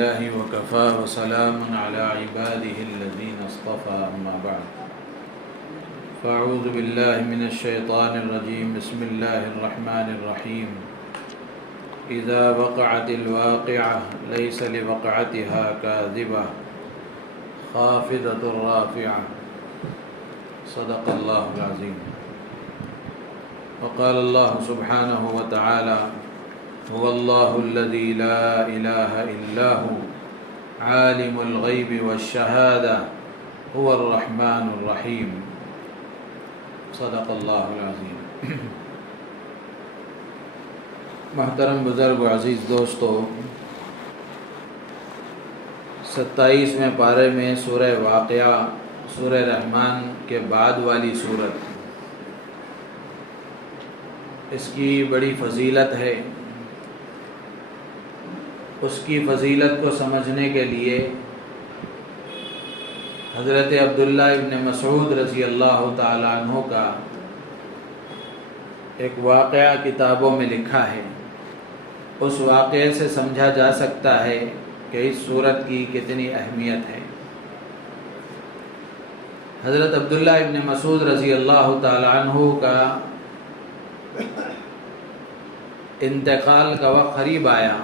لله وكفى وسلام على عباده الذين اصطفى أما بعد فأعوذ بالله من الشيطان الرجيم بسم الله الرحمن الرحيم إذا وقعت الواقعة ليس لوقعتها كاذبة خافضة رافعة صدق الله العظيم وقال الله سبحانه وتعالى هو الله الذي لا إله إلا هو عالم الغيب والشهادة هو الرحمن الرحيم صدق الله العظيم محترم بزرگ و عزیز دوستو، 27ویں پارے میں سورہ واقعہ، سورہ رحمان کے بعد والی سورت، اس کی بڑی فضیلت ہے۔ اس کی فضیلت کو سمجھنے کے لیے حضرت عبداللہ ابن مسعود رضی اللہ تعالیٰ عنہ کا ایک واقعہ کتابوں میں لکھا ہے۔ اس واقعے سے سمجھا جا سکتا ہے کہ اس سورت کی کتنی اہمیت ہے۔ حضرت عبداللہ ابن مسعود رضی اللہ تعالیٰ عنہ کا انتقال کا وقت قریب آیا۔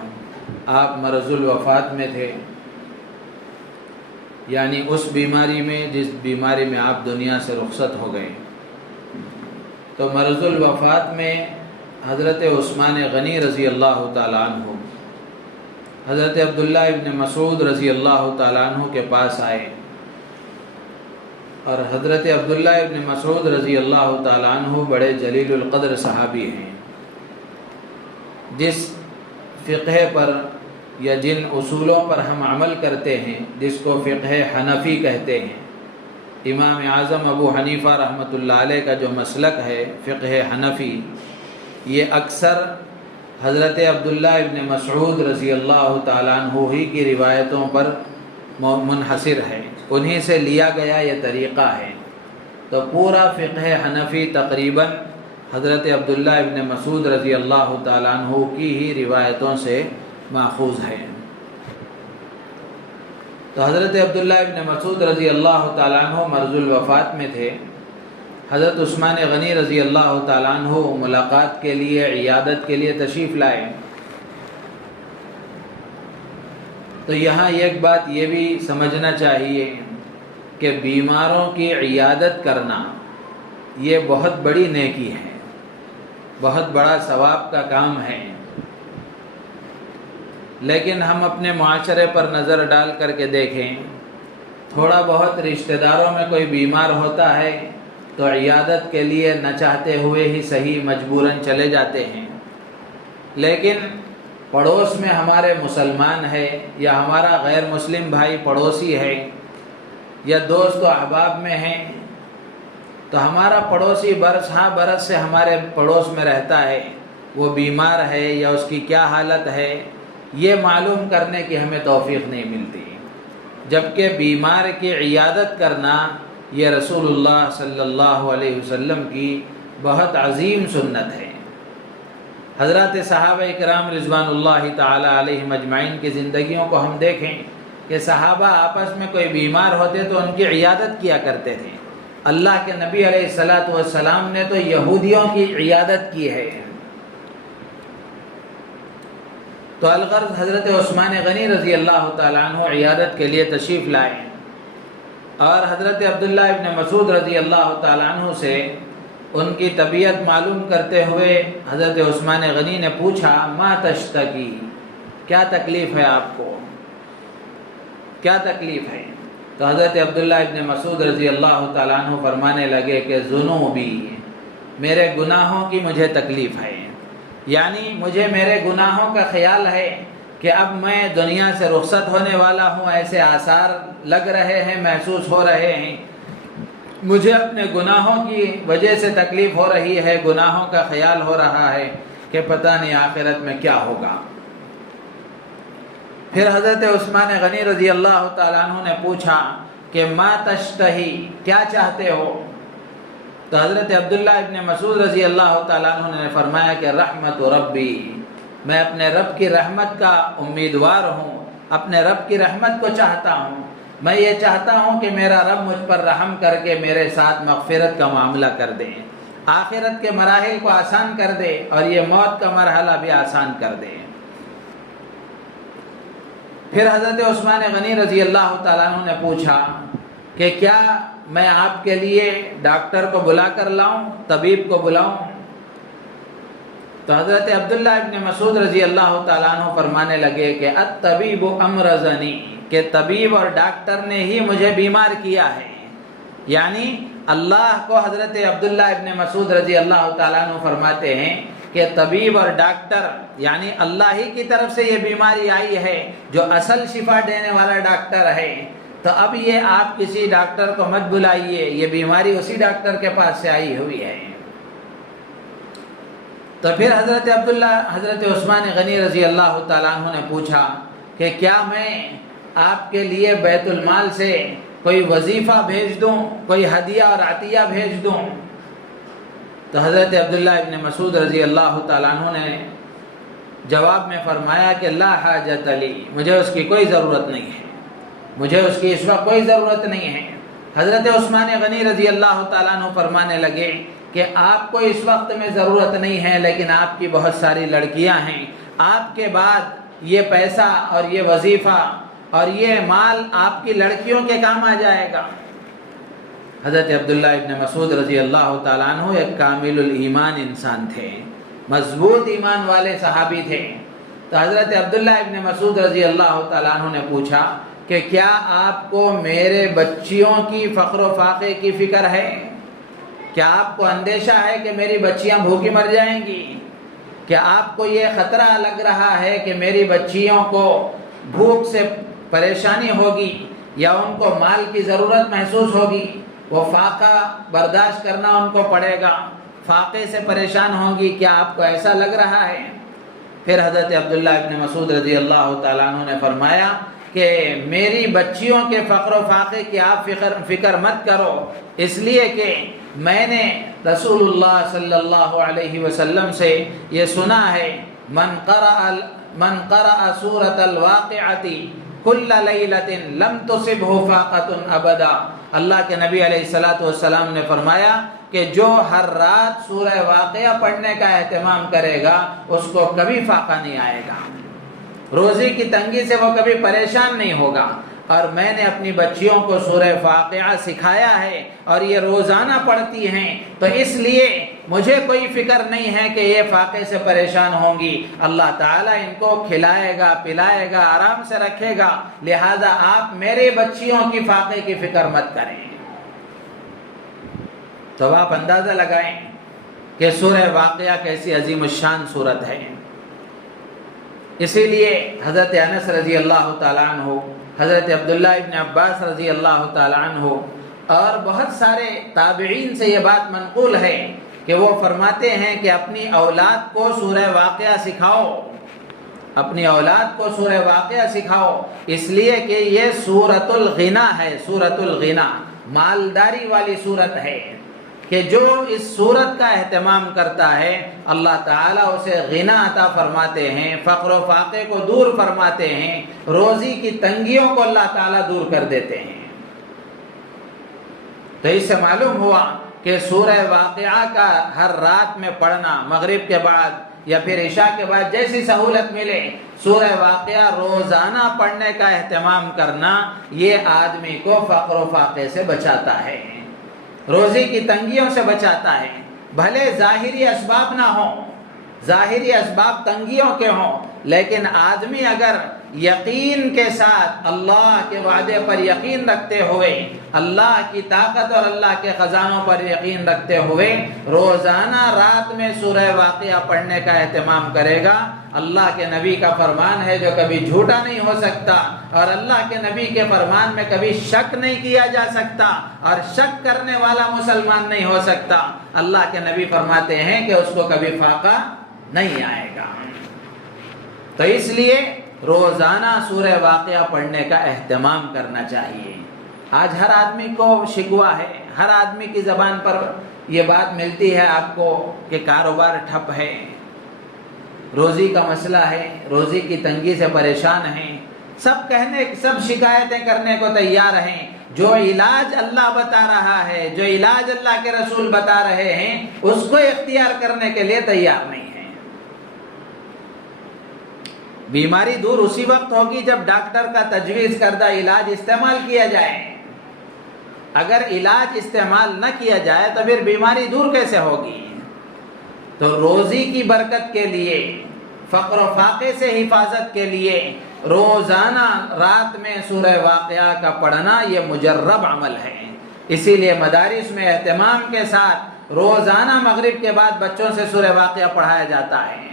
آپ مرض الوفات میں تھے، یعنی اس بیماری میں جس بیماری میں آپ دنیا سے رخصت ہو گئے۔ تو مرض الوفات میں حضرت عثمان غنی رضی اللہ تعالیٰ عنہ حضرت عبداللہ ابن مسعود رضی اللہ تعالیٰ عنہ کے پاس آئے، اور حضرت عبداللہ ابن مسعود رضی اللہ تعالیٰ عنہ بڑے جلیل القدر صحابی ہیں۔ جس فقہ پر یا جن اصولوں پر ہم عمل کرتے ہیں، جس کو فقہ حنفی کہتے ہیں، امام اعظم ابو حنیفہ رحمۃ اللہ علیہ کا جو مسلک ہے فقہ حنفی، یہ اکثر حضرت عبداللہ ابن مسعود رضی اللہ تعالیٰ عنہ ہی کی روایتوں پر منحصر ہے، انہی سے لیا گیا یہ طریقہ ہے۔ تو پورا فقہ حنفی تقریباً حضرت عبداللہ ابن مسعود رضی اللہ تعالیٰ عنہ کی ہی روایتوں سے ماخوذ ہے۔ تو حضرت عبداللہ ابن مسعود رضی اللہ تعالیٰ عنہ مرض الوفات میں تھے۔ حضرت عثمان غنی رضی اللہ تعالیٰ عنہ ملاقات کے لیے، عیادت کے لیے تشریف لائے۔ تو یہاں ایک بات یہ بھی سمجھنا چاہیے کہ بیماروں کی عیادت کرنا یہ بہت بڑی نیکی ہے، بہت بڑا ثواب کا کام ہے۔ لیکن ہم اپنے معاشرے پر نظر ڈال کر کے دیکھیں، تھوڑا بہت رشتہ داروں میں کوئی بیمار ہوتا ہے تو عیادت کے لیے نہ چاہتے ہوئے ہی صحیح مجبوراً چلے جاتے ہیں۔ لیکن پڑوس میں ہمارے مسلمان ہے، یا ہمارا غیر مسلم بھائی پڑوسی ہے، یا دوست و احباب میں ہیں، تو ہمارا پڑوسی برس ہاں برس سے ہمارے پڑوس میں رہتا ہے، وہ بیمار ہے یا اس کی کیا حالت ہے، یہ معلوم کرنے کی ہمیں توفیق نہیں ملتی۔ جبکہ بیمار کی عیادت کرنا یہ رسول اللہ صلی اللہ علیہ وسلم کی بہت عظیم سنت ہے۔ حضرات صحابہ اکرام رضوان اللہ تعالی علیہم اجمعین کی زندگیوں کو ہم دیکھیں کہ صحابہ آپس میں کوئی بیمار ہوتے تو ان کی عیادت کیا کرتے تھے۔ اللہ کے نبی علیہ الصلاۃ والسلام نے تو یہودیوں کی عیادت کی ہے۔ تو الغرض حضرت عثمان غنی رضی اللہ تعالیٰ عنہ عیادت کے لیے تشریف لائے، اور حضرت عبداللہ ابن مسعود رضی اللہ تعالیٰ عنہ سے ان کی طبیعت معلوم کرتے ہوئے حضرت عثمان غنی نے پوچھا، ما تشتکی، کیا تکلیف ہے آپ کو، کیا تکلیف ہے؟ تو حضرت عبداللہ ابن مسعود رضی اللہ تعالیٰ عنہ فرمانے لگے کہ ذنوبی، میرے گناہوں کی مجھے تکلیف ہے، یعنی مجھے میرے گناہوں کا خیال ہے کہ اب میں دنیا سے رخصت ہونے والا ہوں، ایسے آثار لگ رہے ہیں، محسوس ہو رہے ہیں، مجھے اپنے گناہوں کی وجہ سے تکلیف ہو رہی ہے، گناہوں کا خیال ہو رہا ہے کہ پتہ نہیں آخرت میں کیا ہوگا۔ پھر حضرت عثمان غنی رضی اللہ تعالیٰ عنہ نے پوچھا کہ ما تشتہی، کیا چاہتے ہو؟ تو حضرت عبداللہ ابن مسعود رضی اللہ تعالیٰ عنہ نے فرمایا کہ رحمت ربی، میں اپنے رب کی رحمت کا امیدوار ہوں، اپنے رب کی رحمت کو چاہتا ہوں، میں یہ چاہتا ہوں کہ میرا رب مجھ پر رحم کر کے میرے ساتھ مغفرت کا معاملہ کر دے، آخرت کے مراحل کو آسان کر دے اور یہ موت کا مرحلہ بھی آسان کر دے۔ پھر حضرت عثمان غنی رضی اللہ تعالیٰ عنہ نے پوچھا کہ کیا میں آپ کے لیے ڈاکٹر کو بلا کر لاؤں، طبیب کو بلاؤں؟ تو حضرت عبداللہ ابن مسعود رضی اللہ تعالیٰ عنہ فرمانے لگے کہ الطبیب امرضنی، کہ طبیب اور ڈاکٹر نے ہی مجھے بیمار کیا ہے۔ یعنی اللہ کو حضرت عبداللہ ابن مسعود رضی اللہ تعالیٰ عنہ فرماتے ہیں کہ طبیب اور ڈاکٹر یعنی اللہ ہی کی طرف سے یہ بیماری آئی ہے جو اصل شفا دینے والا ڈاکٹر ہے، تو اب یہ آپ کسی ڈاکٹر کو مت بلائیے، یہ بیماری اسی ڈاکٹر کے پاس سے آئی ہوئی ہے۔ تو پھر حضرت عثمان غنی رضی اللہ تعالیٰ عنہ نے پوچھا کہ کیا میں آپ کے لیے بیت المال سے کوئی وظیفہ بھیج دوں، کوئی ہدیہ اور عطیہ بھیج دوں؟ تو حضرت عبداللہ ابن مسعود رضی اللہ تعالیٰ عنہ نے جواب میں فرمایا کہ لا حاجت لی، مجھے اس کی کوئی ضرورت نہیں ہے، مجھے اس کی اس وقت کوئی ضرورت نہیں ہے۔ حضرت عثمان غنی رضی اللہ تعالیٰ عنہ فرمانے لگے کہ آپ کو اس وقت میں ضرورت نہیں ہے، لیکن آپ کی بہت ساری لڑکیاں ہیں، آپ کے بعد یہ پیسہ اور یہ وظیفہ اور یہ مال آپ کی لڑکیوں کے کام آ جائے گا۔ حضرت عبداللہ ابن مسعود رضی اللہ تعالیٰ عنہ ایک کامل الایمان انسان تھے، مضبوط ایمان والے صحابی تھے۔ تو حضرت عبداللہ ابن مسعود رضی اللہ تعالیٰ عنہ نے پوچھا کہ کیا آپ کو میرے بچیوں کی فقر و فاقے کی فکر ہے؟ کیا آپ کو اندیشہ ہے کہ میری بچیاں بھوکی مر جائیں گی؟ کیا آپ کو یہ خطرہ لگ رہا ہے کہ میری بچیوں کو بھوک سے پریشانی ہوگی یا ان کو مال کی ضرورت محسوس ہوگی، وہ فاقہ برداشت کرنا ان کو پڑے گا، فاقے سے پریشان ہوں گی؟ کیا آپ کو ایسا لگ رہا ہے؟ پھر حضرت عبداللہ ابن مسعود رضی اللہ تعالیٰ عنہ نے فرمایا کہ میری بچیوں کے فقر و فاقے کی آپ فکر مت کرو، اس لیے کہ میں نے رسول اللہ صلی اللہ علیہ وسلم سے یہ سنا ہے من قرأ سورة الواقعة کل لیلۃ لم تصبہ فاقۃ ابدا۔ اللہ کے نبی علیہ السلام نے فرمایا کہ جو ہر رات سورہ واقعہ پڑھنے کا اہتمام کرے گا اس کو کبھی فاقہ نہیں آئے گا، روزی کی تنگی سے وہ کبھی پریشان نہیں ہوگا۔ اور میں نے اپنی بچیوں کو سورہ واقعہ سکھایا ہے اور یہ روزانہ پڑھتی ہیں، تو اس لیے مجھے کوئی فکر نہیں ہے کہ یہ فاقے سے پریشان ہوں گی، اللہ تعالیٰ ان کو کھلائے گا، پلائے گا، آرام سے رکھے گا، لہذا آپ میرے بچیوں کی فاقے کی فکر مت کریں۔ تو آپ اندازہ لگائیں کہ سورہ واقعہ کیسی عظیم الشان صورت ہے۔ اسی لیے حضرت انس رضی اللہ تعالیٰ عنہ، حضرت عبداللہ ابن عباس رضی اللہ تعالیٰ عنہ اور بہت سارے تابعین سے یہ بات منقول ہے کہ وہ فرماتے ہیں کہ اپنی اولاد کو سورہ واقعہ سکھاؤ، اپنی اولاد کو سورہ واقعہ سکھاؤ، اس لیے کہ یہ سورۃ الغنا ہے، سورۃ الغنا مالداری والی سورت ہے کہ جو اس سورت کا اہتمام کرتا ہے اللہ تعالیٰ اسے غنا عطا فرماتے ہیں، فقر و فاقے کو دور فرماتے ہیں، روزی کی تنگیوں کو اللہ تعالیٰ دور کر دیتے ہیں۔ تو اس سے معلوم ہوا کہ سورہ واقعہ کا ہر رات میں پڑھنا، مغرب کے بعد یا پھر عشاء کے بعد جیسی سہولت ملے، سورہ واقعہ روزانہ پڑھنے کا اہتمام کرنا، یہ آدمی کو فقر و فاقے سے بچاتا ہے، روزی کی تنگیوں سے بچاتا ہے۔ بھلے ظاہری اسباب نہ ہوں، ظاہری اسباب تنگیوں کے ہوں، لیکن آدمی اگر یقین کے ساتھ اللہ کے وعدے پر یقین رکھتے ہوئے، اللہ کی طاقت اور اللہ کے خزانوں پر یقین رکھتے ہوئے روزانہ رات میں سورہ واقعہ پڑھنے کا اہتمام کرے گا، اللہ کے نبی کا فرمان ہے جو کبھی جھوٹا نہیں ہو سکتا، اور اللہ کے نبی کے فرمان میں کبھی شک نہیں کیا جا سکتا، اور شک کرنے والا مسلمان نہیں ہو سکتا۔ اللہ کے نبی فرماتے ہیں کہ اس کو کبھی فاقہ نہیں آئے گا۔ تو اس لیے روزانہ سورہ واقعہ پڑھنے کا اہتمام کرنا چاہیے۔ آج ہر آدمی کو شکوہ ہے، ہر آدمی کی زبان پر یہ بات ملتی ہے آپ کو کہ کاروبار ٹھپ ہے، روزی کا مسئلہ ہے، روزی کی تنگی سے پریشان ہیں، سب شکایتیں کرنے کو تیار ہیں، جو علاج اللہ بتا رہا ہے، جو علاج اللہ کے رسول بتا رہے ہیں، اس کو اختیار کرنے کے لیے تیار نہیں ہیں۔ بیماری دور اسی وقت ہوگی جب ڈاکٹر کا تجویز کردہ علاج استعمال کیا جائے۔ اگر علاج استعمال نہ کیا جائے تو پھر بیماری دور کیسے ہوگی؟ تو روزی کی برکت کے لیے، فقر و فاقے سے حفاظت کے لیے روزانہ رات میں سورہ واقعہ کا پڑھنا یہ مجرب عمل ہے۔ اسی لیے مدارس میں اہتمام کے ساتھ روزانہ مغرب کے بعد بچوں سے سورہ واقعہ پڑھایا جاتا ہے۔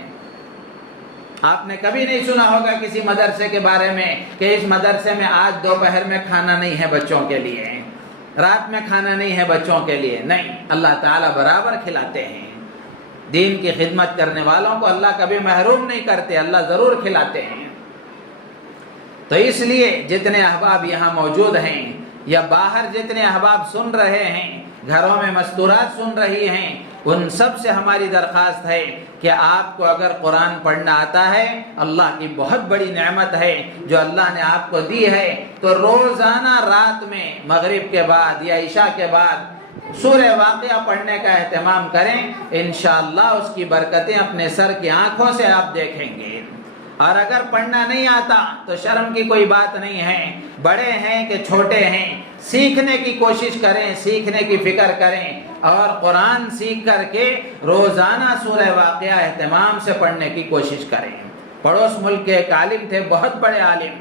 آپ نے کبھی نہیں سنا ہوگا کسی مدرسے کے بارے میں کہ اس مدرسے میں آج دوپہر میں کھانا نہیں ہے بچوں کے لیے، رات میں کھانا نہیں ہے بچوں کے لیے۔ نہیں، اللہ تعالیٰ برابر کھلاتے ہیں۔ دین کی خدمت کرنے والوں کو اللہ کبھی محروم نہیں کرتے، اللہ ضرور کھلاتے ہیں۔ تو اس لیے جتنے احباب یہاں موجود ہیں یا باہر جتنے احباب سن رہے ہیں، گھروں میں مستورات سن رہی ہیں، ان سب سے ہماری درخواست ہے کہ آپ کو اگر قرآن پڑھنا آتا ہے، اللہ کی بہت بڑی نعمت ہے جو اللہ نے آپ کو دی ہے، تو روزانہ رات میں مغرب کے بعد یا عشاء کے بعد سورہ واقعہ پڑھنے کا اہتمام کریں۔ انشاءاللہ اس کی برکتیں اپنے سر کی آنکھوں سے آپ دیکھیں گے۔ اور اگر پڑھنا نہیں آتا تو شرم کی کوئی بات نہیں ہے، بڑے ہیں کہ چھوٹے ہیں، سیکھنے کی کوشش کریں، سیکھنے کی فکر کریں، اور قرآن سیکھ کر کے روزانہ سورہ واقعہ اہتمام سے پڑھنے کی کوشش کریں۔ پڑوس ملک کے ایک عالم تھے، بہت بڑے عالم،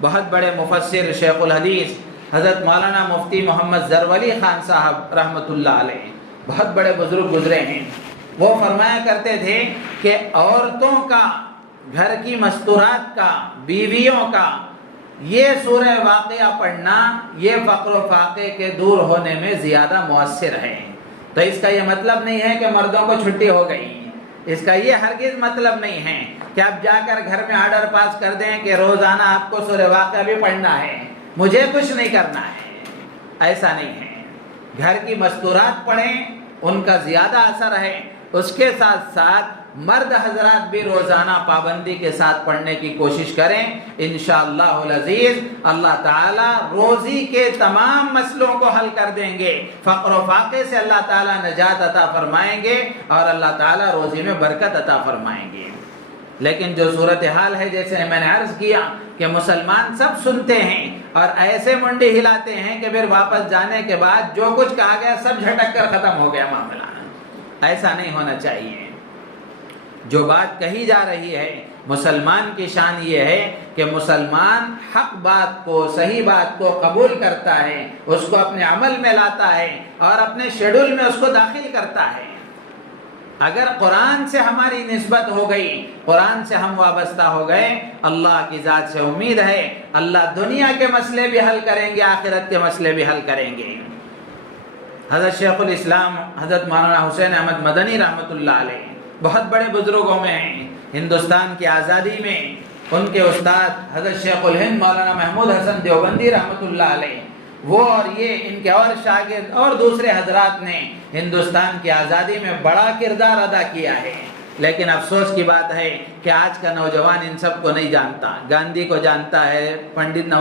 بہت بڑے مفسر، شیخ الحدیث حضرت مولانا مفتی محمد زرولی خان صاحب رحمۃ اللہ علیہ، بہت بڑے بزرگ گزرے ہیں۔ وہ فرمایا کرتے تھے کہ عورتوں کا، گھر کی مستورات کا، بیویوں کا یہ سورہ واقعہ پڑھنا یہ فقر و فاقے کے دور ہونے میں زیادہ مؤثر ہے۔ تو اس کا یہ مطلب نہیں ہے کہ مردوں کو چھٹی ہو گئی، اس کا یہ ہرگز مطلب نہیں ہے کہ آپ جا کر گھر میں آرڈر پاس کر دیں کہ روزانہ آپ کو سورہ واقعہ بھی پڑھنا ہے، مجھے کچھ نہیں کرنا ہے، ایسا نہیں ہے۔ گھر کی مستورات پڑھیں، ان کا زیادہ اثر ہے۔ اس کے ساتھ ساتھ مرد حضرات بھی روزانہ پابندی کے ساتھ پڑھنے کی کوشش کریں۔ انشاءاللہ العزیز اللہ تعالیٰ روزی کے تمام مسئلوں کو حل کر دیں گے، فقر و فاقے سے اللہ تعالیٰ نجات عطا فرمائیں گے، اور اللہ تعالیٰ روزی میں برکت عطا فرمائیں گے۔ لیکن جو صورتحال ہے، جیسے میں نے عرض کیا کہ مسلمان سب سنتے ہیں اور ایسے منڈی ہلاتے ہیں کہ پھر واپس جانے کے بعد جو کچھ کہا گیا سب جھٹک کر ختم ہو گیا معاملہ۔ ایسا نہیں ہونا چاہیے۔ جو بات کہی جا رہی ہے، مسلمان کی شان یہ ہے کہ مسلمان حق بات کو، صحیح بات کو قبول کرتا ہے، اس کو اپنے عمل میں لاتا ہے اور اپنے شیڈول میں اس کو داخل کرتا ہے۔ اگر قرآن سے ہماری نسبت ہو گئی، قرآن سے ہم وابستہ ہو گئے، اللہ کی ذات سے امید ہے اللہ دنیا کے مسئلے بھی حل کریں گے، آخرت کے مسئلے بھی حل کریں گے۔ حضرت شیخ الاسلام حضرت مولانا حسین احمد مدنی رحمۃ اللہ علیہ بہت بڑے بزرگوں میں ہیں۔ ہندوستان کی آزادی میں ان کے استاد حضرت شیخ الہند مولانا محمود حسن دیوبندی رحمۃ اللہ علیہ، وہ اور یہ ان کے اور شاگرد اور دوسرے حضرات نے ہندوستان کی آزادی میں بڑا کردار ادا کیا ہے۔ لیکن افسوس کی بات ہے کہ آج کا نوجوان ان سب کو نہیں جانتا۔ گاندھی کو جانتا ہے، پنڈت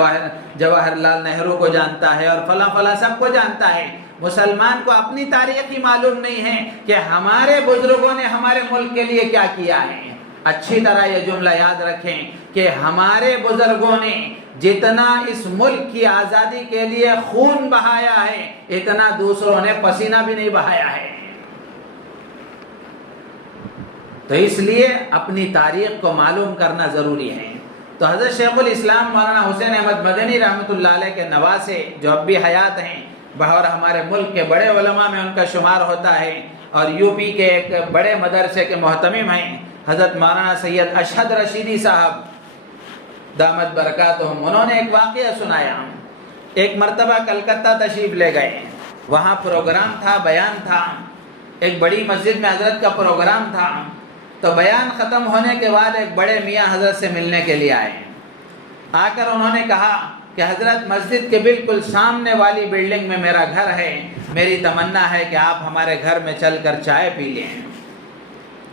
جواہر لال نہرو کو جانتا ہے، اور فلاں فلاں سب کو جانتا ہے۔ مسلمان کو اپنی تاریخ ہی معلوم نہیں ہے کہ ہمارے بزرگوں نے ہمارے ملک کے لیے کیا کیا ہے۔ اچھی طرح یہ جملہ یاد رکھیں کہ ہمارے بزرگوں نے جتنا اس ملک کی آزادی کے لیے خون بہایا ہے، اتنا دوسروں نے پسینہ بھی نہیں بہایا ہے۔ تو اس لیے اپنی تاریخ کو معلوم کرنا ضروری ہے۔ تو حضرت شیخ الاسلام مولانا حسین احمد مدنی رحمۃ اللہ علیہ کے نواسے جو اب بھی حیات ہیں، اور ہمارے ملک کے بڑے علماء میں ان کا شمار ہوتا ہے، اور یو پی کے ایک بڑے مدرسے کے محتمم ہیں حضرت مولانا سید اشہد رشیدی صاحب دامت برکاتہم۔ انہوں نے ایک واقعہ سنایا۔ ایک مرتبہ کلکتہ تشریف لے گئے، وہاں پروگرام تھا، بیان تھا، ایک بڑی مسجد میں حضرت کا پروگرام تھا۔ تو بیان ختم ہونے کے بعد ایک بڑے میاں حضرت سے ملنے کے لیے آئے۔ آ کر انہوں نے کہا کہ حضرت مسجد کے بالکل سامنے والی بلڈنگ میں میرا گھر ہے، میری تمنا ہے کہ آپ ہمارے گھر میں چل کر چائے پی لیں۔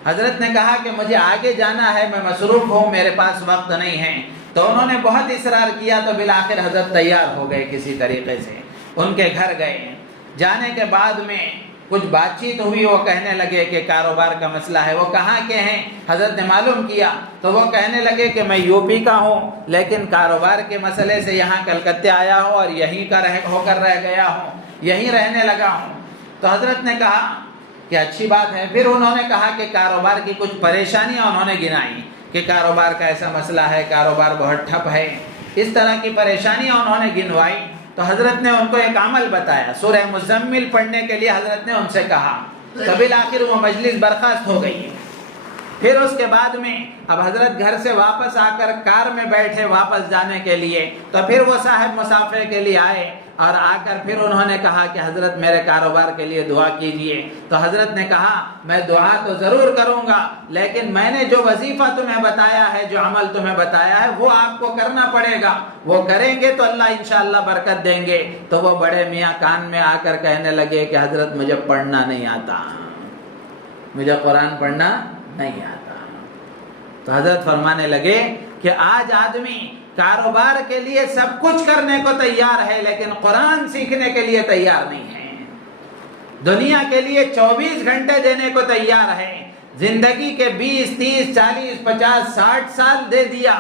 حضرت نے کہا کہ مجھے آگے جانا ہے، میں مصروف ہوں، میرے پاس وقت نہیں ہے، تو انہوں نے بہت اصرار کیا تو بالآخر حضرت تیار ہو گئے کسی طریقے سے، ان کے گھر گئے۔ جانے کے بعد میں کچھ بات چیت ہوئی، وہ کہنے لگے کہ کاروبار کا مسئلہ ہے۔ وہ کہاں کے ہیں حضرت نے معلوم کیا تو وہ کہنے لگے کہ میں یو پی کا ہوں، لیکن کاروبار کے مسئلے سے یہاں کلکتہ آیا ہوں اور یہیں کا ہو کر رہ گیا ہوں، یہیں رہنے لگا ہوں۔ تو حضرت نے کہا کہ اچھی بات ہے۔ پھر انہوں نے کہا کہ کاروبار کی کچھ پریشانیاں انہوں نے گنائی کہ کاروبار کا ایسا مسئلہ ہے، کاروبار بہت ٹھپ ہے، اس طرح کی پریشانیاں انہوں نے گنوائی۔ تو حضرت نے ان کو ایک عمل بتایا، سورہ مزمل پڑھنے کے لیے حضرت نے ان سے کہا، تو بالآخر وہ مجلس برخاست ہو گئی۔ پھر اس کے بعد میں اب حضرت گھر سے واپس آ کر کار میں بیٹھے واپس جانے کے لیے، تو پھر وہ صاحب مسافر کے لیے آئے اور آ کر پھر انہوں نے کہا کہ حضرت میرے کاروبار کے لیے دعا کیجئے۔ تو حضرت نے کہا میں دعا تو ضرور کروں گا، لیکن میں نے جو وظیفہ تمہیں بتایا ہے، جو عمل تمہیں بتایا ہے، وہ آپ کو کرنا پڑے گا، وہ کریں گے تو اللہ انشاءاللہ برکت دیں گے۔ تو وہ بڑے میاں کان میں آ کر کہنے لگے کہ حضرت مجھے پڑھنا نہیں آتا، مجھے قرآن پڑھنا نہیں آتا۔ تو حضرت فرمانے لگے کہ آج آدمی کاروبار کے لیے سب کچھ کرنے کو تیار ہے، لیکن قرآن سیکھنے کے لیے تیار نہیں ہے۔ دنیا کے لیے 24 گھنٹے دینے کو تیار ہے، زندگی کے 20 30 40 50 60 سال دے دیا،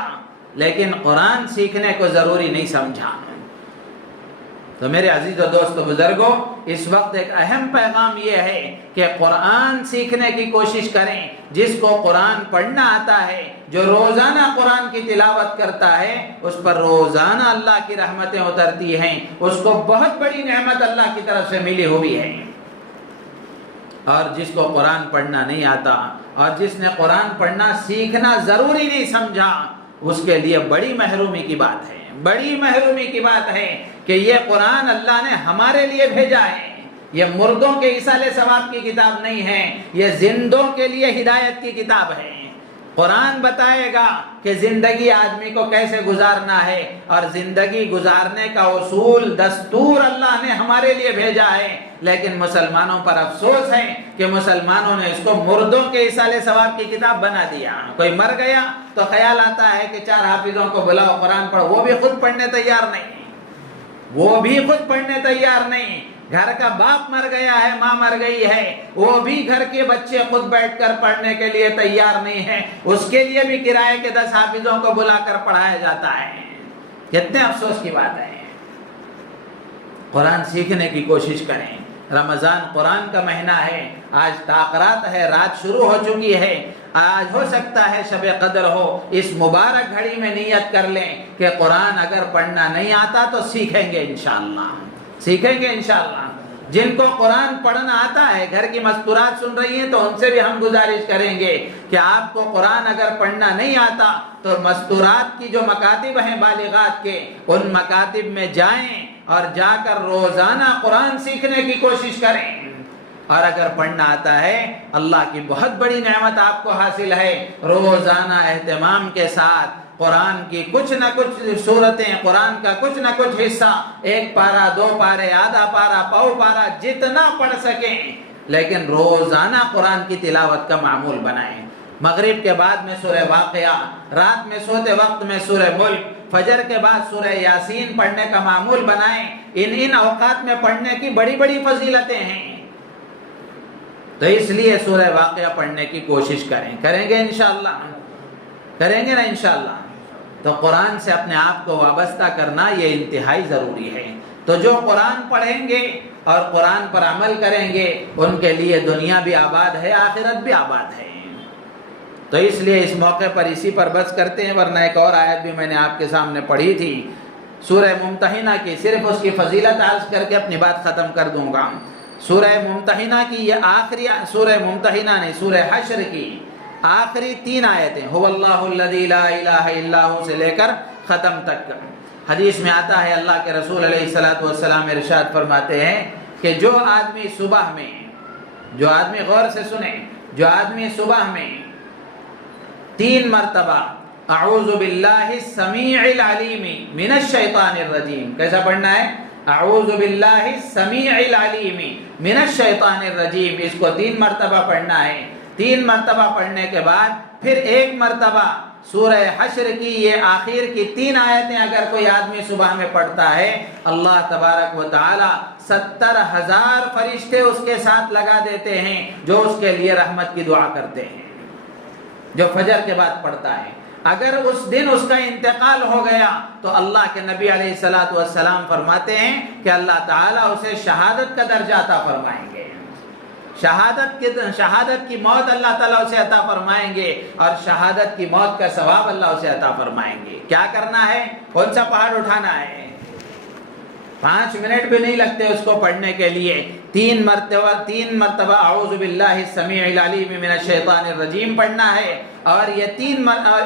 لیکن قرآن سیکھنے کو ضروری نہیں سمجھا۔ تو میرے عزیز و دوست و بزرگوں، اس وقت ایک اہم پیغام یہ ہے کہ قرآن سیکھنے کی کوشش کریں۔ جس کو قرآن پڑھنا آتا ہے، جو روزانہ قرآن کی تلاوت کرتا ہے، اس پر روزانہ اللہ کی رحمتیں اترتی ہیں، اس کو بہت بڑی نعمت اللہ کی طرف سے ملی ہوئی ہے۔ اور جس کو قرآن پڑھنا نہیں آتا اور جس نے قرآن پڑھنا سیکھنا ضروری نہیں سمجھا، اس کے لیے بڑی محرومی کی بات ہے، بڑی محرومی کی بات ہے کہ یہ قرآن اللہ نے ہمارے لیے بھیجا ہے۔ یہ مردوں کے ایصال ثواب کی کتاب نہیں ہے، یہ زندوں کے لیے ہدایت کی کتاب ہے۔ قرآن بتائے گا کہ زندگی آدمی کو کیسے گزارنا ہے، اور زندگی گزارنے کا اصول دستور اللہ نے ہمارے لیے بھیجا ہے۔ لیکن مسلمانوں پر افسوس ہے کہ مسلمانوں نے اس کو مردوں کے ایصال ثواب کی کتاب بنا دیا۔ کوئی مر گیا تو خیال آتا ہے کہ 4 حافظوں کو بلاؤ قرآن پڑھو، وہ بھی خود پڑھنے تیار نہیں، وہ بھی خود پڑھنے تیار نہیں۔ گھر کا باپ مر گیا ہے، ماں مر گئی ہے، وہ بھی گھر کے بچے خود بیٹھ کر پڑھنے کے لیے تیار نہیں ہے، اس کے لیے بھی کرائے کے 10 حافظوں کو بلا کر پڑھایا جاتا ہے۔ کتنے افسوس کی بات ہے۔ قرآن سیکھنے کی کوشش کریں۔ رمضان قرآن کا مہینہ ہے، آج تاخرات ہے، رات شروع ہو چکی ہے، آج ہو سکتا ہے شب قدر ہو۔ اس مبارک گھڑی میں نیت کر لیں کہ قرآن اگر پڑھنا نہیں آتا تو سیکھیں گے انشاءاللہ، سیکھیں گے انشاءاللہ۔ جن کو قرآن پڑھنا آتا ہے، گھر کی مستورات سن رہی ہیں تو ان سے بھی ہم گزارش کریں گے کہ آپ کو قرآن اگر پڑھنا نہیں آتا تو مستورات کی جو مکاتب ہیں بالغات کے، ان مکاتب میں جائیں اور جا کر روزانہ قرآن سیکھنے کی کوشش کریں۔ اور اگر پڑھنا آتا ہے، اللہ کی بہت بڑی نعمت آپ کو حاصل ہے، روزانہ اہتمام کے ساتھ قرآن کی کچھ نہ کچھ سورتیں، قرآن کا کچھ نہ کچھ حصہ، 1 پارہ 2 پارے، آدھا پارہ، پاؤ پارہ، جتنا پڑھ سکیں، لیکن روزانہ قرآن کی تلاوت کا معمول بنائیں۔ مغرب کے بعد میں سورہ واقعہ، رات میں سوتے وقت میں سورہ ملک، فجر کے بعد سورہ یاسین پڑھنے کا معمول بنائیں۔ ان اوقات میں پڑھنے کی بڑی بڑی فضیلتیں ہیں، تو اس لیے سورہ واقعہ پڑھنے کی کوشش کریں گے انشاءاللہ، کریں گے نا انشاءاللہ۔ تو قرآن سے اپنے آپ کو وابستہ کرنا یہ انتہائی ضروری ہے۔ تو جو قرآن پڑھیں گے اور قرآن پر عمل کریں گے، ان کے لیے دنیا بھی آباد ہے، آخرت بھی آباد ہے۔ تو اس لیے اس موقع پر اسی پر بس کرتے ہیں، ورنہ ایک اور آیت بھی میں نے آپ کے سامنے پڑھی تھی سورہ ممتحنہ کی، صرف اس کی فضیلت عرض کر کے اپنی بات ختم کر دوں گا۔ سورہ ممتحنہ کی یہ آخری، سورہ ممتحنہ نہیں، سورہ حشر کی آخری 3 آیتیں، هو اللہ الذی لا الہ الا ہو سے لے کر ختم تک۔ حدیث میں آتا ہے، اللہ کے رسول علیہ السلام ارشاد فرماتے ہیں کہ جو آدمی صبح میں، جو آدمی غور سے سنیں، جو آدمی صبح میں 3 مرتبہ اعوذ باللہ السمیع العلیم من الشیطان الرجیم، کیسا پڑھنا ہے؟ اعوذ باللہ السمیع العلیم من الشیطان الرجیم، اس کو 3 مرتبہ پڑھنا ہے۔ 3 مرتبہ پڑھنے کے بعد پھر 1 مرتبہ سورہ حشر کی یہ آخر کی 3 آیتیں اگر کوئی آدمی صبح میں پڑھتا ہے، اللہ تبارک و تعالی 70,000 فرشتے اس کے ساتھ لگا دیتے ہیں جو اس کے لیے رحمت کی دعا کرتے ہیں، جو فجر کے بعد پڑھتا ہے۔ اگر اس دن اس کا انتقال ہو گیا تو اللہ کے نبی علیہ الصلوۃ والسلام فرماتے ہیں کہ اللہ تعالیٰ اسے شہادت کا درجہ عطا فرمائیں گے، شہادت کی موت اللہ تعالیٰ اسے عطا فرمائیں گے، اور شہادت کی موت کا ثواب اللہ اسے عطا فرمائیں گے۔ کیا کرنا ہے؟ کون سا پہاڑ اٹھانا ہے؟ 5 منٹ بھی نہیں لگتے اس کو پڑھنے کے لیے۔ 3 مرتبہ اعوذ باللہ السمیع العلیم من الشیطان الرجیم پڑھنا ہے، اور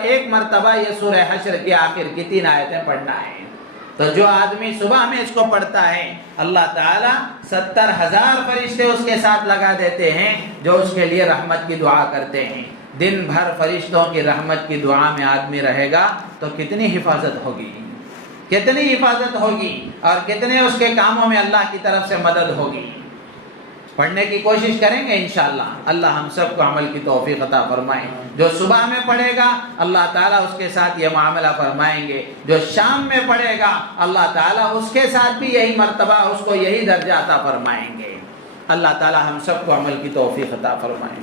ایک مرتبہ یہ سورہ حشر کی آخر کی 3 آیتیں پڑھنا ہے۔ تو جو آدمی صبح میں اس کو پڑھتا ہے، اللہ تعالیٰ 70,000 فرشتے اس کے ساتھ لگا دیتے ہیں جو اس کے لیے رحمت کی دعا کرتے ہیں۔ دن بھر فرشتوں کی رحمت کی دعا میں آدمی رہے گا تو کتنی حفاظت ہوگی، کتنی حفاظت ہوگی، اور کتنے اس کے کاموں میں اللہ کی طرف سے مدد ہوگی۔ پڑھنے کی کوشش کریں گے انشاءاللہ، اللہ ہم سب کو عمل کی توفیق عطا فرمائے۔ جو صبح میں پڑھے گا اللہ تعالیٰ اس کے ساتھ یہ معاملہ فرمائیں گے، جو شام میں پڑھے گا اللہ تعالیٰ اس کے ساتھ بھی یہی مرتبہ، اس کو یہی درجہ عطا فرمائیں گے۔ اللہ تعالیٰ ہم سب کو عمل کی توفیق عطا فرمائے۔